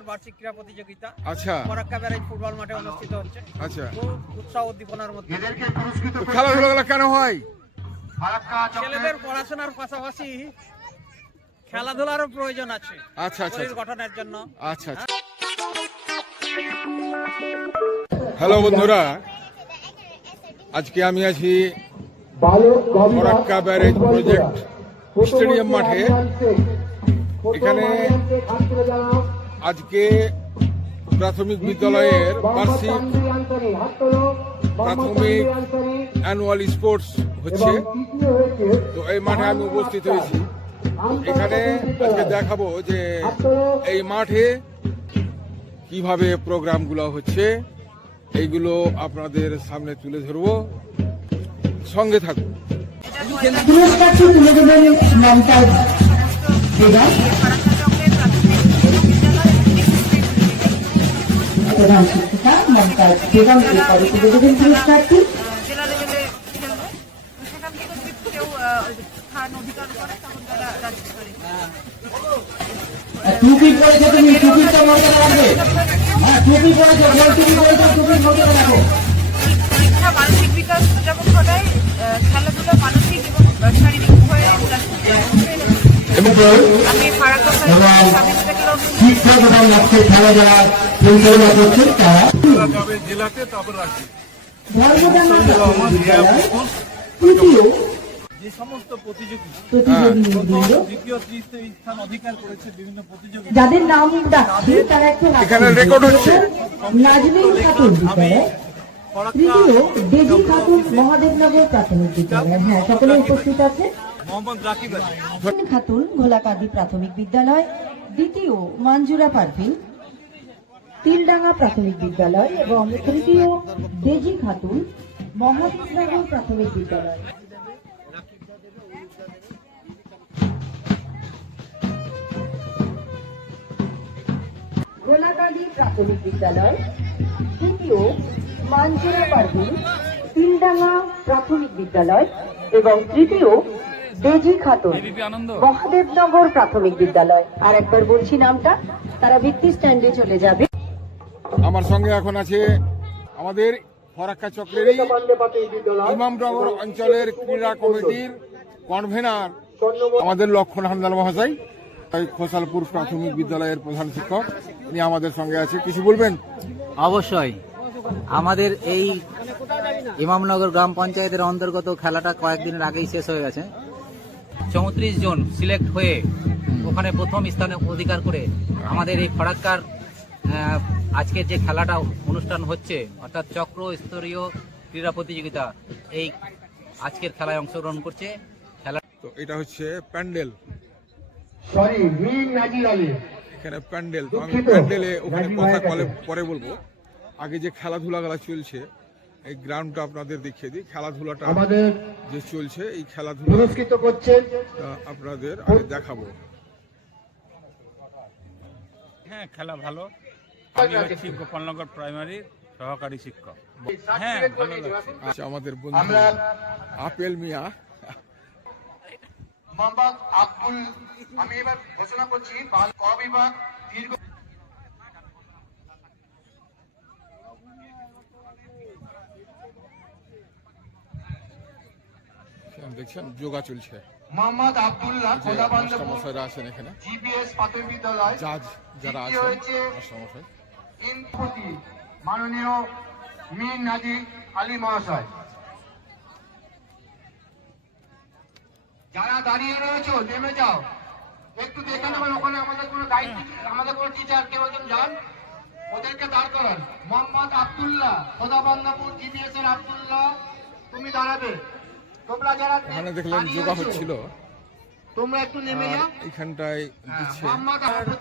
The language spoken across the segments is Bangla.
বার্ষিক ক্রীড়া প্রতিযোগিতা আচ্ছা। ফরাক্কা ব্যারেজ ফুটবল মাঠে অনুষ্ঠিত হচ্ছে। আচ্ছা। খুব উৎসাহ উদ্দীপনার মধ্যে। খেলাধুলাগুলো কেন হয়? ছেলেদের পড়াশোনার পাশাপাশি খেলাধুলারও প্রয়োজন আছে আচ্ছা আচ্ছা শরীর গঠনের জন্য। আচ্ছা আচ্ছা। হ্যালো বন্ধুরা আজকে আমি আছি ফরাক্কা ব্যারেজ প্রজেক্ট স্টেডিয়াম মাঠে। এখানে আজকে প্রাথমিক বিদ্যালয়ের বার্ষিক প্রাথমিক অ্যানুয়াল স্পোর্টস হচ্ছে। তো এই মাঠে আমি উপস্থিত হয়েছি। এখানে আজকে দেখাবো যে এই মাঠে কীভাবে প্রোগ্রামগুলো হচ্ছে, এইগুলো আপনাদের সামনে তুলে ধরবো। সঙ্গে থাকুন। প্রধান শিক্ষিকা মমতাজ বেগম এরপরে তুলে দেবেন পুরস্কারটি। টুপি পরেছো তুমি টুপিটা মর্যাদা রাখবে। হ্যাঁ টুপি পরেছো গোল টুপি পরেছো টুপির মর্যাদা রাখো। শিক্ষা মানসিক বিকাশ যেমন ঘটায় খেলাধুলা মানসিক এবং শারীরিক উভয় বিকাশ আমি ফারাক্কা এবং খেলা যারা পরিচালনা করছেন তারা জেলাতে তারপর রাজ্যে ধর্মদানা প্রাথমিক বিদ্যালয় তৃতীয় যে সমস্ত প্রতিযোগী দ্বিতীয় তৃতীয় স্থান অধিকার করেছে বিভিন্ন প্রতিযোগী যাদের নাম ডাকছি তারা একটু হাত এখানে রেকর্ড হচ্ছে। নাজমিন খাতুন তৃতীয় খাতুন মহাদেবনগর প্রাথমিক বিদ্যালয়। হ্যাঁ সকলে উপস্থিত আছে। মোহাম্মদ রাকিব খাতুন ঘোলাকান্দি প্রাথমিক বিদ্যালয় দ্বিতীয় মঞ্জুরা পারভিন তিলডাঙ্গা প্রাথমিক বিদ্যালয় এবং তৃতীয় দেজি খাতুন মহাদেবনগর প্রাথমিক বিদ্যালয়। গোলাকান্দি প্রাথমিক বিদ্যালয় তৃতীয় মাঞ্জুরা পারভিন তিলডাঙ্গা প্রাথমিক বিদ্যালয় এবং তৃতীয় দেজি খাতুন মহাদেবনগর প্রাথমিক বিদ্যালয়। আর একবার বলছি নামটা তারা ভিত্তি স্ট্যান্ডে চলে যাবে। আমার সঙ্গে এখন আছে আমাদের ফরাক্কা চক্রেরই ইমামনগর অঞ্চলের ক্রীড়া কমিটির কনভেনার আমাদের লক্ষণ হামদার মহাশয়, তাই খোসালপুর প্রাথমিক বিদ্যালয়ের প্রধান শিক্ষক, তিনি আমাদের সঙ্গে আছে। কিছু বলবেন? অবশ্যই। আমাদের এই ইমামনগর গ্রাম পঞ্চায়েতের অন্তর্গত খেলাটা কয়েকদিনের আগেই শেষ হয়ে গেছে। চৌত্রিশ জন সিলেক্ট হয়ে ওখানে প্রথম স্থানে অধিকার করে আমাদের এই ফরাক্কার আহ, আজকের যে খেলাটা অনুষ্ঠান হচ্ছে অর্থাৎ চক্র স্তরীয় ক্রীড়া প্রতিযোগিতা এই আজকের খেলায় অংশগ্রহণ করছে। খেলা তো এটা হচ্ছে প্যান্ডেল। সরি মীর নাজির আলী। এখানে প্যান্ডেল। তো আমি প্যান্ডেলে ওখানে কথা হয়ে বলে পরে বলব। আগে যে খেলাধুলাগুলো চলছে এই গ্রাউন্ডটা আপনাদের দেখিয়ে দিই। খেলাধুলাটা আমাদের যে চলছে এই খেলাধুলা পুরস্কৃত করছেন আপনাদের আগে দেখাবো। হ্যাঁ খেলা ভালো। আমি হচ্ছি গোপালনগর প্রাইমারির সহকারী শিক্ষক। হ্যাঁ আচ্ছা আমাদের বন্ধু আপেল মিয়া। মোহাম্মদ আব্দুল আমি এবার ঘোষণা করছি বাল ক বিভাগ দীর্ঘ দেখছেন যোগা চলছে। মোহাম্মদ আব্দুল্লাহ যে খোদাবান্ধব আছেন এখানে। জিপিএস প্রাথমিক বিদ্যালয়। জাজ যারা মাস্টারমশাই। ইনপতি মাননীয় মীর নাজির আলী মহাশয়। যারা দাঁড়িয়ে রয়েছো নেমে যাও। একটু দেখে নেবেন ওখানে আমাদের কোনো গাইড আমাদের কোনো টিচার কেউ একজন যান? ওদেরকে দাঁড় করান। মোহাম্মদ আব্দুল্লাহ খোদাবান্দাপুর জিপিএস এর আব্দুল্লাহ তুমি দাঁড়াবে। তোমরা যারা দেখলাম যোগা হচ্ছিল। তোমরা একটু নেমে যাও। এখানটায় দিচ্ছে।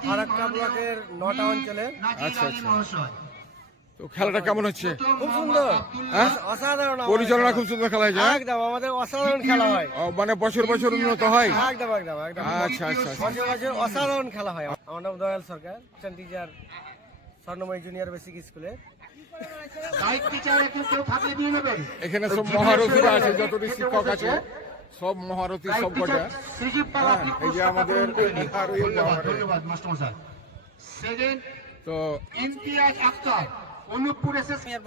ফারাক্কা ব্লকের নটা অঞ্চলে। আচ্ছা, আচ্ছা। তো খেলাটা কেমন হচ্ছে? খুব সুন্দর। হ্যাঁ? অসাধারণ পরিচালনা খুব সুন্দর খেলা হয়েছে হ্যাঁ? একদম আমাদের অসাধারণ খেলা হয়। মানে বছর বছর উন্নত হয়? একদম একদম একদম। আচ্ছা আচ্ছা আচ্ছা। বছর বছর অসাধারণ খেলা হয়। আমার নাম Dayal Sarkar teacher Swarnamoy junior basic স্কুলে গাইড টিচার একটু কেউ থাকলে দিয়ে নেবেন। এখানে সব মহারথীরা আছে যতটি শিক্ষক আছে। সব মহারথী সব কটা। হ্যাঁ, এই যে আমাদের তো ইমতিয়াজ আক্তার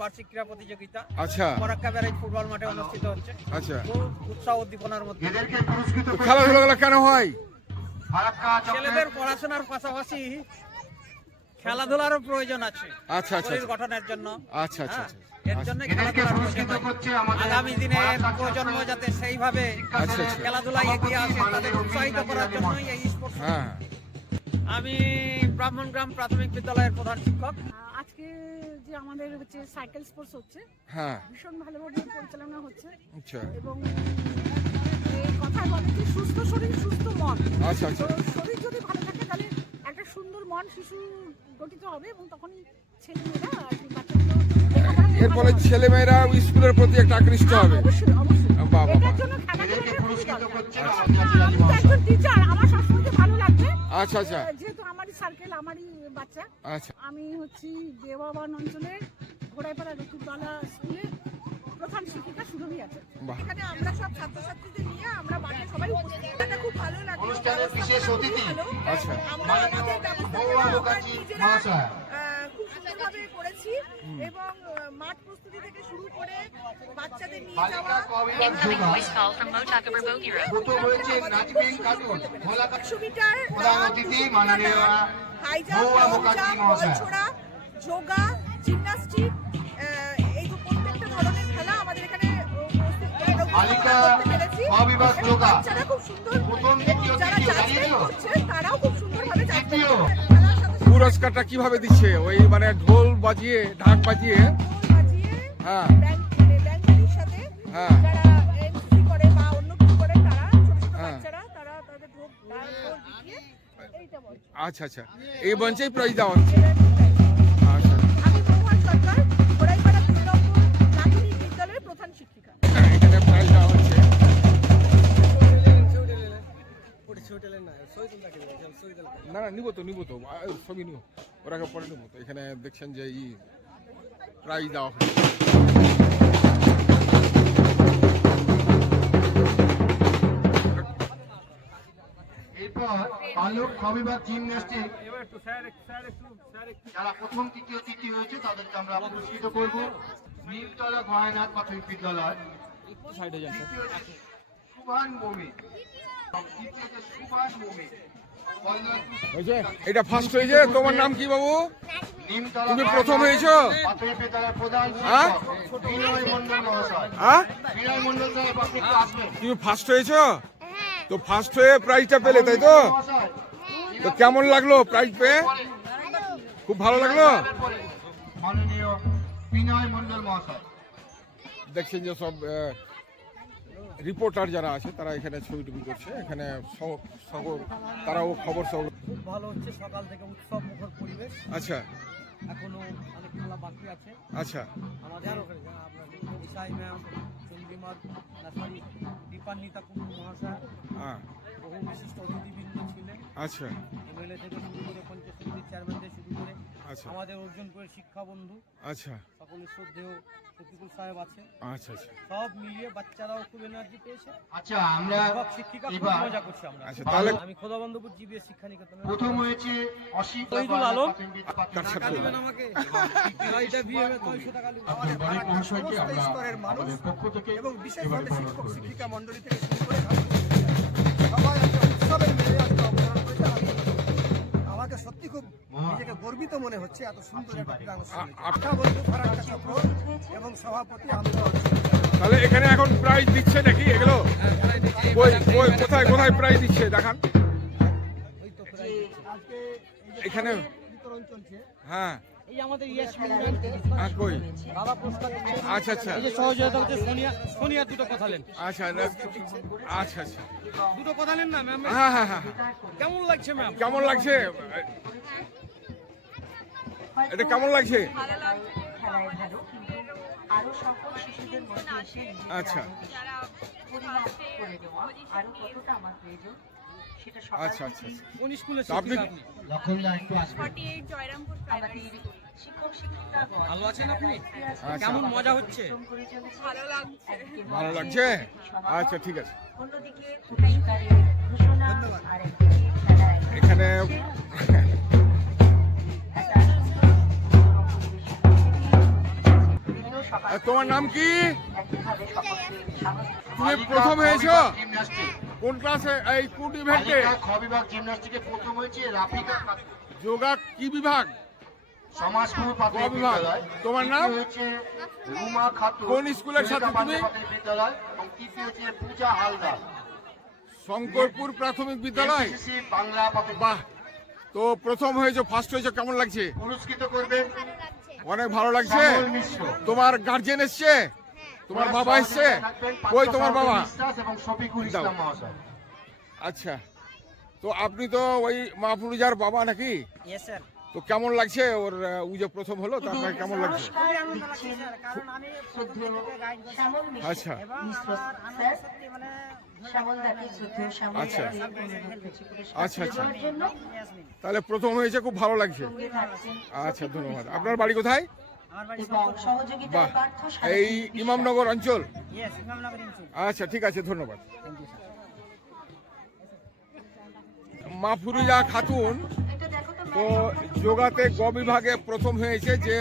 বার্ষিক ক্রীড়া প্রতিযোগিতা আচ্ছা। ফরাক্কা ব্যারাজ ফুটবল মাঠে অনুষ্ঠিত হচ্ছে। আচ্ছা। উৎসাহ উদ্দীপনার মধ্যে। এদেরকে পুরস্কৃত খেলাধুলাগুলো কেন হয়? ছেলেদের পড়াশোনার পাশাপাশি খেলাধুলারও প্রয়োজন আছে আচ্ছা আচ্ছা শরীর গঠনের জন্য। আচ্ছা আচ্ছা হ্যাঁ, আচ্ছা এর জন্য এদেরকে খেলাধুলার পুরস্কৃত প্রয়োজন। করছে আমাদের আগামী দিনের প্রজন্ম যাতে সেইভাবে আচ্ছা, আচ্ছা। খেলাধুলায় এগিয়ে আসে তাদের উৎসাহিত করার জন্যই এই স্পোর্টস হ্যাঁ। আমি ব্রাহ্মণগ্রাম প্রাথমিক বিদ্যালয়ের প্রধান শিক্ষক। আজকে যে আমাদের হচ্ছে সাইকেল স্পোর্টস হচ্ছে হ্যাঁ। ভীষণ ভালোভাবে পরিচালনা হচ্ছে। আচ্ছা। এবং কথা বলে যে সুস্থ শরীর সুস্থ মন। আচ্ছা আচ্ছা। শরীর যদি ভালো থাকে সুন্দর মন শিশু গঠিত হবে এবং তখনই ছেলেমেয়েরা এর ফলে ছেলেমেয়েরা স্কুলের প্রতি একটা আকৃষ্ট হ্যাঁ, হবে। আচ্ছা। আচ্ছা আচ্ছা। যেহেতু আমারই সার্কেল আমারই বাচ্চা। আচ্ছা। আমি হচ্ছি দেওয়াবান অঞ্চলের ঘোড়াইপাড়া রতুরবালা স্কুলে প্রধান শিক্ষিকা সুরভি আছে। এখানে আমরা সব ছাত্রছাত্রীদের নিয়ে আমরা মাঠে সবাই উপস্থিত। এটা খুব ভালো লাগে। অনুষ্ঠানের বিশেষ অতিথি আচ্ছা। আমরা আমাদের খুব সুন্দরভাবে করেছি এবং মাঠ প্রস্তুতি থেকে শুরু করে বাচ্চাদের নিয়ে যাওয়া হয়েছে একশো মিটার প্রধান অতিথি মাননীয় হাই জাম্প যোগা জিমনাস্টিক বালিকা খুব সুন্দর প্রথম, তারাও খুব সুন্দরভাবে পুরস্কারটা কীভাবে দিচ্ছে? ওই মানে ঢোল বাজিয়ে ঢাক বাজিয়ে? হ্যাঁ। ব্যান্ড মানে ব্যান্ডের সাথে হ্যাঁ। যারা এনসিসি করে বা অন্য কিছু করে তারা ছোট ছোট হ্যাঁ। আচ্ছা আচ্ছা। এই মঞ্চেই প্রাইজ দেওয়া হচ্ছে। আচ্ছা। এখানে দেওয়া হচ্ছে না না নিব তো নিব তো। ছবি নিব ওরাকে পরে নিব তো। এখানে দেখছেন যে ই প্রাইজ দেওয়া হচ্ছে। এরপর বালক কবিবাদ জিমন্যাস্টিক যারা প্রথম তৃতীয় তৃতীয় হয়েছে তাদেরকে আমরা পুরস্কৃত করব। নীলতলা গয়নাথ প্রাথমিক বিদ্যালয় এটা ফার্স্ট হয়েছে তোমার নাম কি বাবু? তুমি প্রথম হয়েছো? হ্যাঁ? হ্যাঁ তুমি ফার্স্ট হয়েছো? তো ফার্স্ট হয়ে প্রাইজটা পেলে তাই তো? তো কেমন লাগল প্রাইজ পেয়ে? খুব ভালো লাগল? মাননীয় বিনয় মন্ডল মহাশয়। দেখছেন যে সব রিপোর্টার যারা আছে তারা এখানে ছবি টবি করছে। এখানে খবর তারাও খবর সব খুব ভালো হচ্ছে সকাল থেকে উৎসব মুখর পরিবেশ। আচ্ছা। এখনও অনেক খেলা বাকি আছে। আচ্ছা। আমাদের ইসাই ম্যাম চন্দ্রিমা নাসারি দীপান্বিতা কুন্ডু মহাশয় হ্যাঁ। বহু বিশিষ্ট অতিথিবৃন্দ ছিলেন। আচ্ছা। এমএলএ থেকে শুরু করে পঞ্চায়েত সমিতির চেয়ারম্যান থেকে আচ্ছা আমাদের অর্জুন করে শিক্ষা বন্ধু। আচ্ছা। সকলের শ্রদ্ধেয় শফিকুল সাহেব আছে। আচ্ছা আচ্ছা। সব মিলিয়ে বাচ্চারাও খুব এনার্জি পেয়েছে। আচ্ছা আমরা শিক্ষক শিক্ষিকা খুব মজা করছি আমরা। আচ্ছা, তাহলে- আমি খোদাবন্ধপুর জিবিএস শিক্ষা নিকেতনে প্রথম হয়েছে অসীম শহীদুল আলম। কার সাথে? দিবেন আমাকে? গাড়িটা বিয়ে ছয়শো টাকা নেবেন। আমাদের বাড়ির স্তরের মানুষ পক্ষ থেকে এবং বিশেষভাবে শিক্ষক শিক্ষিকা মন্ডলী থেকে শুরু করে মনে হচ্ছে এত সুন্দর একটা আটটা বন্ধু ফারাক্কা চক্র এবং সভাপতি তাহলে এখানে এখন প্রাইজ দিচ্ছে নাকি এগুলো? কই কই কোথায় কোথায় প্রাইজ দিচ্ছে? দেখান। এখানে হ্যাঁ। এই আমাদের ইয়াসমিন কই? দাদা পুরস্কার আচ্ছা আচ্ছা। এই যে সহযোগিতা হচ্ছে সোনিয়া সোনিয়া দুটো কথা নেন। আচ্ছা আচ্ছা। আচ্ছা দুটো কথা নেন না ম্যাম? হ্যাঁ হ্যাঁ হ্যাঁ। কেমন লাগছে ম্যাম? কেমন লাগছে? এটা কেমন লাগছে? ভালো কিন্তু আরও সকল শিশুদের মধ্যে এসে নিজেকে আচ্ছা। আচ্ছা, আচ্ছা, কোন স্কুলে আপনি- শিক্ষিকা শিক্ষিকাগণ ভালো আছেন আপনি? আচ্ছা। কেমন মজা হচ্ছে? ভালো লাগছে। আচ্ছা ঠিক আছে। অন্যদিকে ঘোষণা আর এখানে তোমার নাম কি? তুমি প্রথম হয়েছো? কোন ক্লাসে এই কোন ইভেন্টে খ বিভাগ জিমন্যাস্টিকে প্রথম হয়েছে রাফিকা। যোগা কি বিভাগ? সমাজপুর প্রাথমিক বিভাগ? বিদ্যালয়। তোমার নাম? হয়েছে রুমা খাতুন। কোন স্কুলের ছাত্রী তুমি? বিদ্যালয়। এবং তৃতীয় হচ্ছে পূজা হালদার। শঙ্করপুর প্রাথমিক বিদ্যালয়? বাংলা বাহ। তো প্রথম হয়েছে ফার্স্ট হয়েছে কেমন লাগছে? পুরস্কৃত করবেন অনেক ভালো লাগছে। তোমার গার্জেন এসছে? তোমার বাবা এসছে? ওই তোমার বাবা? আচ্ছা। তো আপনি তো ওই মাহফুজার বাবা নাকি? তো কেমন লাগছে ওর ও যে প্রথম হলো? তো আপনার কেমন লাগছে? আচ্ছা। শ্যামল আচ্ছা। আচ্ছা, আচ্ছা। তাহলে প্রথম হয়েছে খুব ভালো লাগছে। আচ্ছা ধন্যবাদ। আপনার বাড়ি কোথায়? এবং বাহ। এই ইমামনগর অঞ্চল? আচ্ছা ঠিক আছে ধন্যবাদ। মাফুরিয়া খাতুন তো তো যোগাতে গ বিভাগে প্রথম হয়েছে যে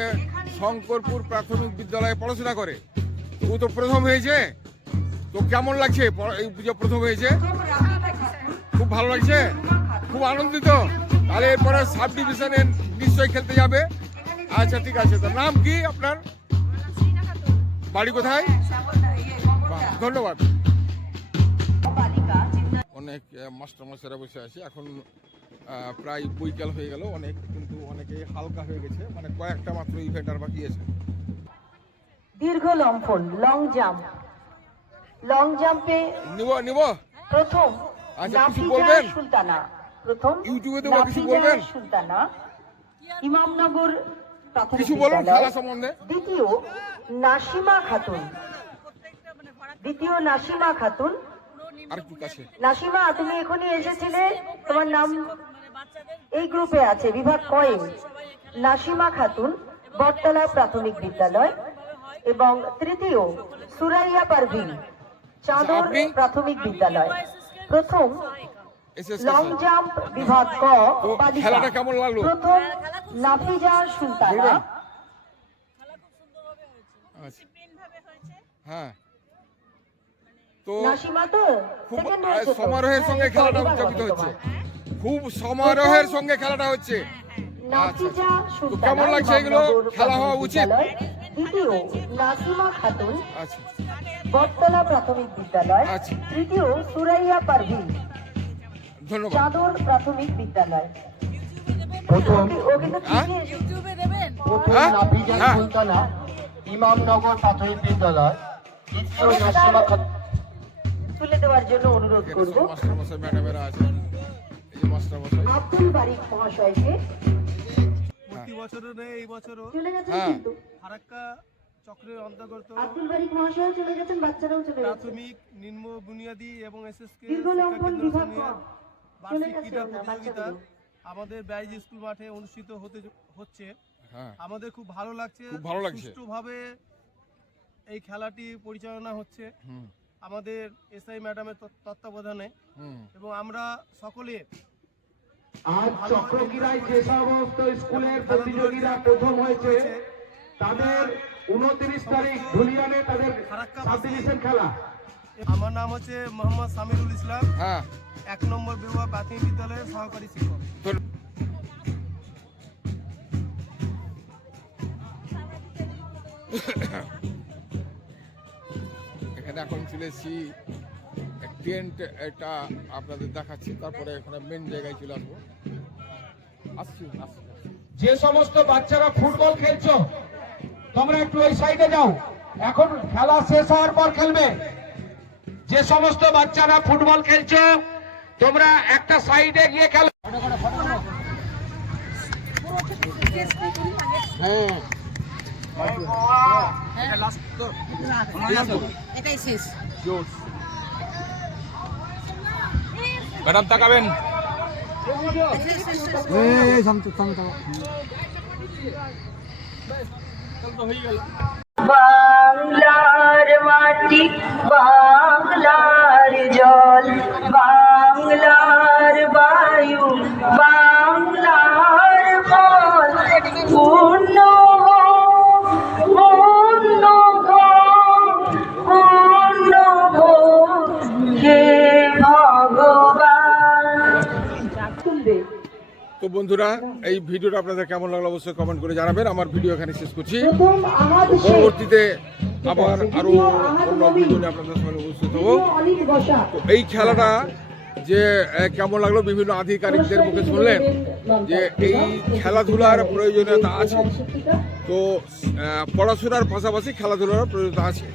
শঙ্করপুর প্রাথমিক বিদ্যালয়ে পড়াশোনা করে। ও তো প্রথম হয়েছে? তো কেমন লাগছে? এই যে প্রথম হয়েছে। খুব ভালো লাগছে? খুব আনন্দিত? তাহলে এরপরে সাব ডিভিশনে নিশ্চয়ই খেলতে যাবে। আচ্ছা ঠিক আছে। তো নাম কি আপনার? বাড়ি কোথায়? ধন্যবাদ। অনেক মাস্টার বসে আছে। এখন প্রায় বৈকাল হয়ে গেল। অনেক, কিন্তু অনেকে হালকা হয়ে গেছে। মানে কয়েকটা মাত্র ইভেন্ট আর বাকি আছে। দীর্ঘ লম্ফন লং জাম্প লং জাম্পে নিব নিব। প্রথম আচ্ছা, কিছু বলবেন? সুলতানা। প্রথম ইউটিউবে দেবো, কিছু বলবেন? সুলতানা। ইমামনগর প্রাথমিক কিছু বলুন। খেলা সম্বন্ধে। দ্বিতীয় নাসিমা খাতুন। দ্বিতীয় নাসিমা খাতুন। নাসিমা তুমি এখনই এসেছিলে? তোমার নাম? এই গ্রুপে আছে বিভাগ কয়েন। নাসিমা খাতুন বটতলা প্রাথমিক বিদ্যালয়। এবং তৃতীয় সুরাইয়া পারভিন। চাঁদর প্রাথমিক বিদ্যালয়। প্রথম লং জাম্প বিভাগ ক খেলাটা কেমন লাগল? প্রথম নাফিজা সুলতানা। আচ্ছা। হ্যাঁ। তো? সমারোহের হ্যাঁ, সঙ্গে খেলাটা উদযাপিত হচ্ছে। খুব সমারোহের সঙ্গে খেলাটা হচ্ছে। নাফিজা তো সুলতানা কেমন লাগছে এগুলো? খেলা হওয়া উচিত? দ্বিতীয় নাসিমা খাতুন। আচ্ছা। বটতলা প্রাথমিক বিদ্যালয় আচ্ছা। তৃতীয় সুরাইয়া পারভিন চাঁদর প্রাথমিক বিদ্যালয় প্রথম ও কিন্তু হ্যাঁ? ঠিকই এসেছে। প্রথম হ্যাঁ? নাফিজা হ্যাঁ। সুলতানা ইমামনগর প্রাথমিক বিদ্যালয় দ্বিতীয় নাসিমা তুলে দেওয়ার জন্য অনুরোধ এখানে করব সব মাস্টার মশাই ম্যাডামেরা আছে এই যে মাস্টার মশাই আব্দুল বারিক মহাশয়কে প্রতি বছরও নেই এই বছরও চলে গেছেন হ্যাঁ। কিন্তু ফারাক্কা চক্রের অন্তর্গত আব্দুল বারিক মহাশয় চলে গেছেন বাচ্চারাও চলে গেছে প্রাথমিক নিম্ন বুনিয়াদী এবং এসএসকে দীর্ঘ লম্ফন বিভাগ চলে বার্ষিক গেছে ক্রীড়া প্রতিযোগিতা আমাদের ব্যারিজ স্কুল মাঠে অনুষ্ঠিত হতে হচ্ছে। হ্যাঁ। আমাদের খুব ভালো লাগছে। খুব ভালো লাগছে। সুষ্ঠুভাবে এই খেলাটি পরিচালনা হচ্ছে। আমাদের এসআই ম্যাডামের তত্ত্বাবধানে। এবং আমরা সকলে আজ চক্রকিরায় যে সমস্ত স্কুলের প্রতিযোগীরা প্রথম হয়েছে তাদের উনত্রিশ তারিখ ধুলিয়ানে তাদের সাব ডিভিশন খেলা। আমার নাম হচ্ছে মোহাম্মদ সামিরুল ইসলাম। হ্যাঁ। এক নম্বর বেউয়া প্রাথমিক বিদ্যালয়ের সহকারী শিক্ষক। এখানে এখন চলে এসেছি। টেন্ট এটা আপনাদের দেখাচ্ছি তারপরে এখানে মেন জায়গায় চলে আসব। আসছি আসছি। যে সমস্ত বাচ্চারা ফুটবল খেলছো তোমরা একটু ওই সাইডে যাও। এখন খেলা শেষ হওয়ার পর খেলবে। যে সমস্ত বাচ্চারা ফুটবল খেলছো তোমরা একটা সাইডে গিয়ে খেলো। ম্যাডাম তাকাবেন। বাংলার মাটি বাংলার জল বাংলার বায়ু বাংলার ফল। পূর্ণ ভগবান। তো বন্ধুরা এই ভিডিওটা আপনাদের কেমন লাগল অবশ্যই কমেন্ট করে জানাবেন। আমার ভিডিও এখানে শেষ করছি। পরবর্তীতে আবার আরও অন্য ভিডিও নিয়ে আপনাদের সঙ্গে উপস্থিত হব তো এই খেলাটা যে কেমন লাগল বিভিন্ন আধিকারিকদের মুখে শুনলেন যে এই খেলাধুলার প্রয়োজনীয়তা আছে। তো পড়াশোনার পাশাপাশি খেলাধুলার প্রয়োজনীয়তা আছে।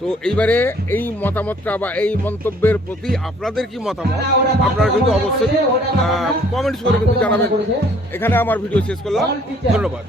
তো এইবারে এই মতামতটা বা এই মন্তব্যের প্রতি আপনাদের কি মতামত? আপনারা কিন্তু অবশ্যই কমেন্টস করে কিন্তু জানাবেন। এখানে আমার ভিডিও শেষ করলাম। ধন্যবাদ।